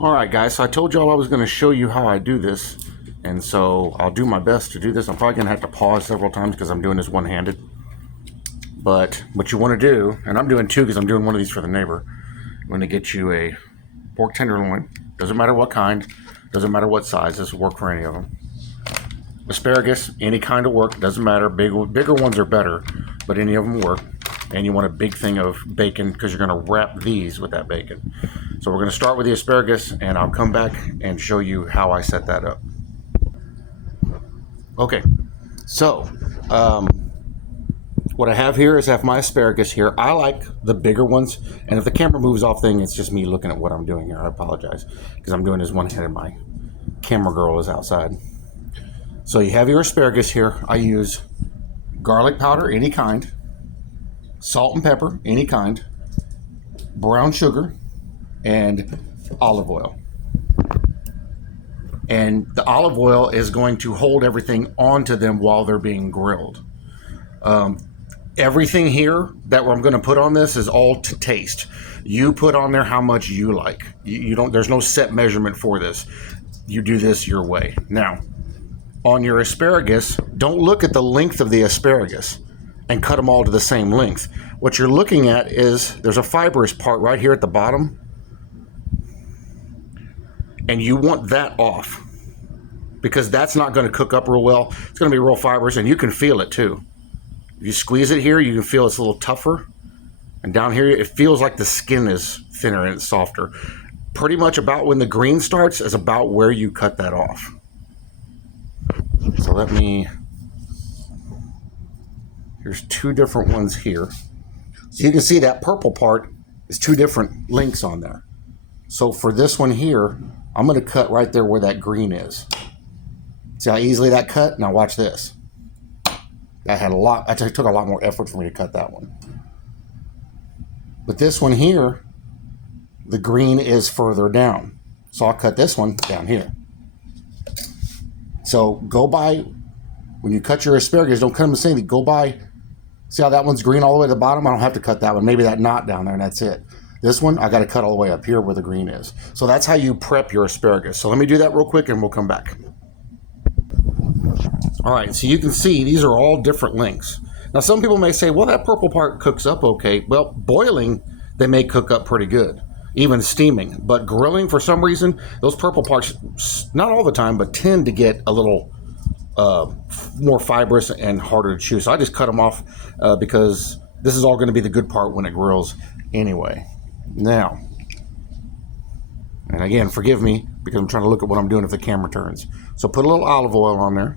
Alright guys, so I told y'all I was going to show you how I do this, and so I'll do my best to do this. I'm probably going to have to pause several times because I'm doing this one-handed. But what you want to do, and I'm doing two because I'm doing one of these for the neighbor, you want to get you a pork tenderloin. Doesn't matter what kind, doesn't matter what size, this will work for any of them. Asparagus, any kind of work, doesn't matter. Bigger ones are better, but any of them work. And you want a big thing of bacon because you're going to wrap these with that bacon. So we're going to start with the asparagus, and I'll come back and show you how I set that up. Okay, so what I have here is I have my asparagus here. I like the bigger ones, and if the camera moves off thing, it's just me looking at what I'm doing here. I apologize because I'm doing this one-handed. My camera girl is outside. So you have your asparagus here. I use garlic powder, any kind, salt and pepper, any kind, brown sugar, and olive oil. And the olive oil is going to hold everything onto them while they're being grilled. Everything here that I'm going to put on this is all to taste. You put on there how much you like. You don't. There's no set measurement for this. You do this your way. Now, on your asparagus, don't look at the length of the asparagus and cut them all to the same length. What you're looking at is there's a fibrous part right here at the bottom, and you want that off because that's not going to cook up real well. It's going to be real fibrous, and you can feel it too. If you squeeze it here, you can feel it's a little tougher, and down here it feels like the skin is thinner and it's softer. Pretty much about when the green starts is about where you cut that off. So here's two different ones here. So you can see that purple part is two different lengths on there. So for this one here, I'm going to cut right there where that green is. See how easily that cut? Now watch this. That took a lot more effort for me to cut that one. But this one here, the green is further down. So I'll cut this one down here. So go by, when you cut your asparagus, don't cut them the same. Go by, see how that one's green all the way to the bottom? I don't have to cut that one. Maybe that knot down there and that's it. This one, I got to cut all the way up here where the green is. So that's how you prep your asparagus. So let me do that real quick and we'll come back. All right, so you can see these are all different lengths. Now some people may say, well, that purple part cooks up okay. Well, boiling, they may cook up pretty good, even steaming. But grilling, for some reason, those purple parts, not all the time, but tend to get a little more fibrous and harder to chew. So I just cut them off because this is all going to be the good part when it grills anyway. Now, and again, forgive me because I'm trying to look at what I'm doing if the camera turns. So put a little olive oil on there.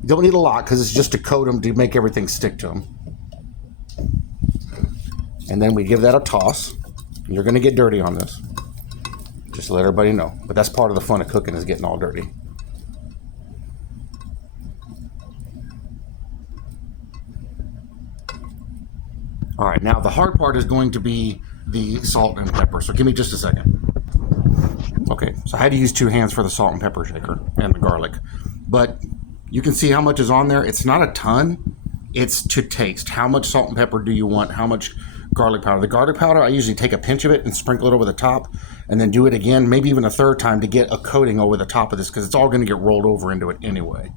You don't need a lot because it's just to coat them to make everything stick to them. And then we give that a toss. You're going to get dirty on this. Just to let everybody know. But that's part of the fun of cooking, is getting all dirty. All right, now the hard part is going to be the salt and pepper. So give me just a second. Okay, so I had to use two hands for the salt and pepper shaker and the garlic. But you can see how much is on there. It's not a ton. It's to taste. How much salt and pepper do you want? How much garlic powder? The garlic powder, I usually take a pinch of it and sprinkle it over the top and then do it again, maybe even a third time to get a coating over the top of this because it's all going to get rolled over into it anyway.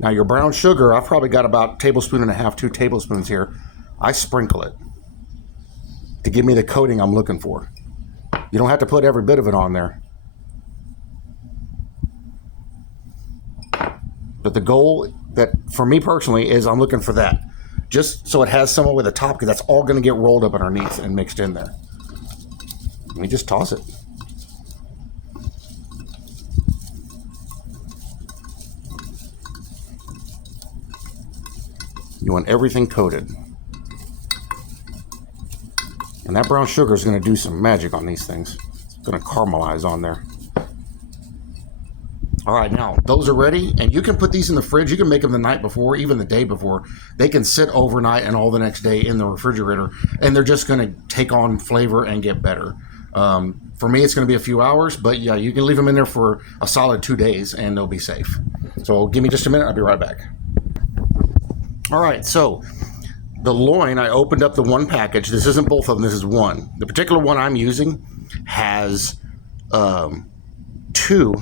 Now your brown sugar, I've probably got about 1.5 tablespoons, 2 tablespoons here. I sprinkle it to give me the coating I'm looking for. You don't have to put every bit of it on there. But the goal that, for me personally, is I'm looking for that. Just so it has some over the top, because that's all going to get rolled up underneath and mixed in there. Let me just toss it. You want everything coated. And that brown sugar is going to do some magic on these things. It's going to caramelize on there. All right, now those are ready, and you can put these in the fridge. You can make them the night before, even the day before. They can sit overnight and all the next day in the refrigerator, and they're just going to take on flavor and get better. For me, it's going to be a few hours, but yeah, you can leave them in there for a solid 2 days, and they'll be safe. So give me just a minute. I'll be right back. All right, so the loin, I opened up the one package. This isn't both of them, this is one. The particular one I'm using has two.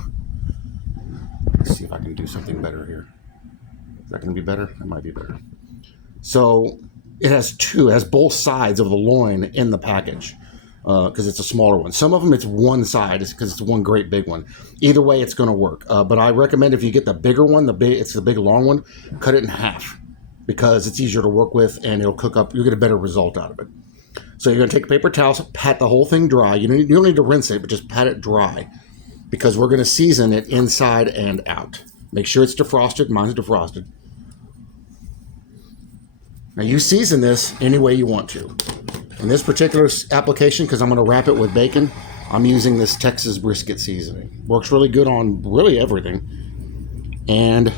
Let's see if I can do something better here. Is that going to be better? That might be better. So it has two, it has both sides of the loin in the package because it's a smaller one. Some of them it's one side because it's one great big one. Either way, it's going to work. But I recommend if you get the bigger one, it's the big long one, cut it in half because it's easier to work with and it'll cook up. You'll get a better result out of it. So you're going to take a paper towel, pat the whole thing dry. You don't need to rinse it, but just pat it dry because we're going to season it inside and out. Make sure it's defrosted. Mine's defrosted. Now you season this any way you want to. In this particular application, because I'm going to wrap it with bacon, I'm using this Texas brisket seasoning. Works really good on really everything. And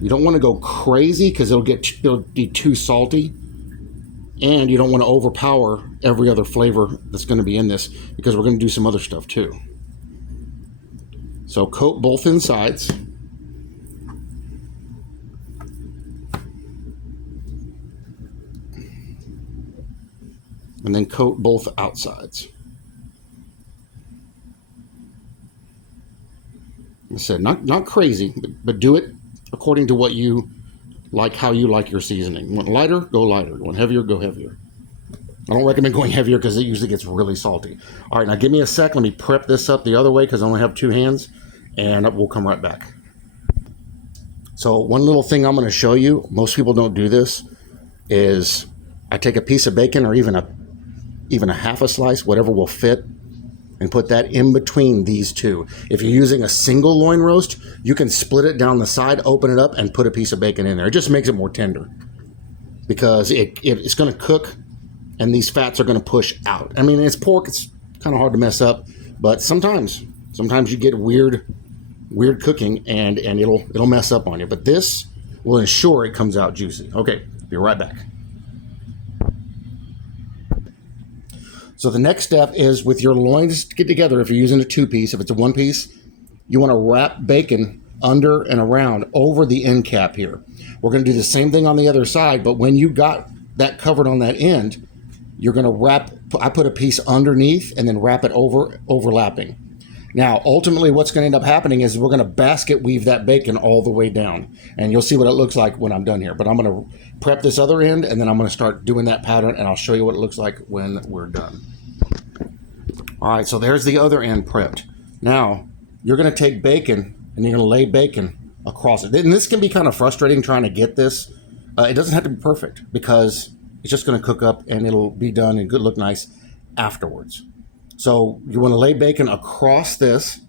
you don't want to go crazy because it'll be too salty. And you don't want to overpower every other flavor that's going to be in this because we're going to do some other stuff too. So coat both insides. And then coat both outsides. Like I said, not crazy, but do it according to what you like, how you like your seasoning. You want lighter, go lighter. You want heavier, go heavier. I don't recommend going heavier because it usually gets really salty. All right, now give me a sec. Let me prep this up the other way because I only have two hands, and we'll come right back. So one little thing I'm going to show you, most people don't do this, is I take a piece of bacon or even a half a slice, whatever will fit, and put that in between these two. If you're using a single loin roast, you can split it down the side, open it up, and put a piece of bacon in there. It just makes it more tender because it's going to cook, and these fats are going to push out. I mean, it's pork. It's kind of hard to mess up, but sometimes you get weird cooking, and it'll mess up on you. But this will ensure it comes out juicy. Okay, be right back. So the next step is with your loins to get together. If you're using a two-piece, if it's a one-piece, you want to wrap bacon under and around over the end cap here. We're going to do the same thing on the other side, but when you got that covered on that end, you're going to wrap, I put a piece underneath and then wrap it overlapping. Now, ultimately what's going to end up happening is we're going to basket weave that bacon all the way down, and you'll see what it looks like when I'm done here. But I'm going to prep this other end, and then I'm going to start doing that pattern, and I'll show you what it looks like when we're done. All right, so there's the other end prepped. Now, you're going to take bacon, and you're going to lay bacon across it. And this can be kind of frustrating trying to get this. It doesn't have to be perfect because it's just going to cook up, and it'll be done and look nice afterwards. So you want to lay bacon across this,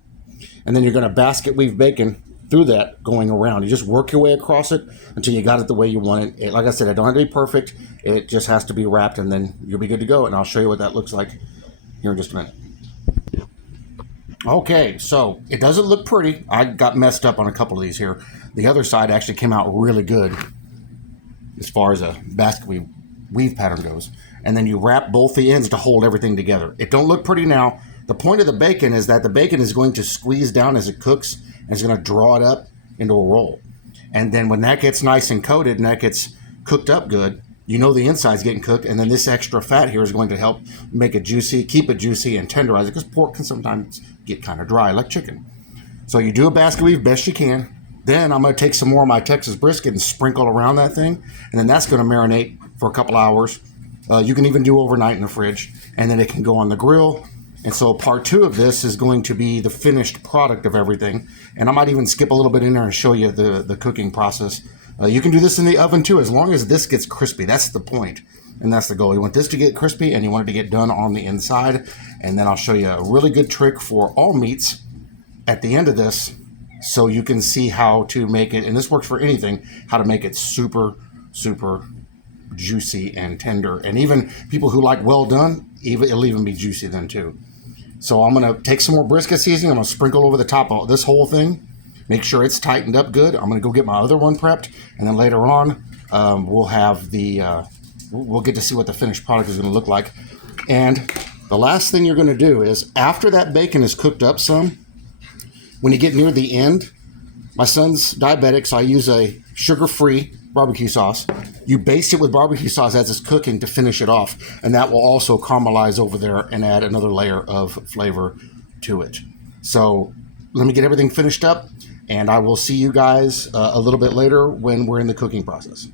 and then you're going to basket weave bacon through that going around. You just work your way across it until you got it the way you want it. Like I said, it don't have to be perfect. It just has to be wrapped, and then you'll be good to go. And I'll show you what that looks like here in just a minute. Okay, so it doesn't look pretty. I got messed up on a couple of these here. The other side actually came out really good as far as a basket weave pattern goes. And then you wrap both the ends to hold everything together. It don't look pretty now. The point of the bacon is that the bacon is going to squeeze down as it cooks, and it's going to draw it up into a roll. And then when that gets nice and coated and that gets cooked up good, you know the inside's getting cooked, and then this extra fat here is going to help make it juicy, keep it juicy, and tenderize it, because pork can sometimes get kind of dry like chicken. So you do a basket weave best you can. Then I'm going to take some more of my Texas brisket and sprinkle around that thing, and then that's going to marinate for a couple hours. You can even do overnight in the fridge, and then it can go on the grill. And so part two of this is going to be the finished product of everything. And I might even skip a little bit in there and show you the cooking process. You can do this in the oven too, as long as this gets crispy. That's the point, and that's the goal. You want this to get crispy, and you want it to get done on the inside. And then I'll show you a really good trick for all meats at the end of this, so you can see how to make it, and this works for anything, how to make it super, super juicy and tender. And even people who like well done, it'll even be juicy then too. So I'm going to take some more brisket seasoning. I'm going to sprinkle over the top of this whole thing. Make sure it's tightened up good. I'm going to go get my other one prepped, and then later on we'll have we'll get to see what the finished product is going to look like. And the last thing you're going to do is, after that bacon is cooked up some, when you get near the end, my son's diabetic, so I use a sugar-free barbecue sauce. You baste it with barbecue sauce as it's cooking to finish it off, and that will also caramelize over there and add another layer of flavor to it. So let me get everything finished up, and I will see you guys a little bit later when we're in the cooking process.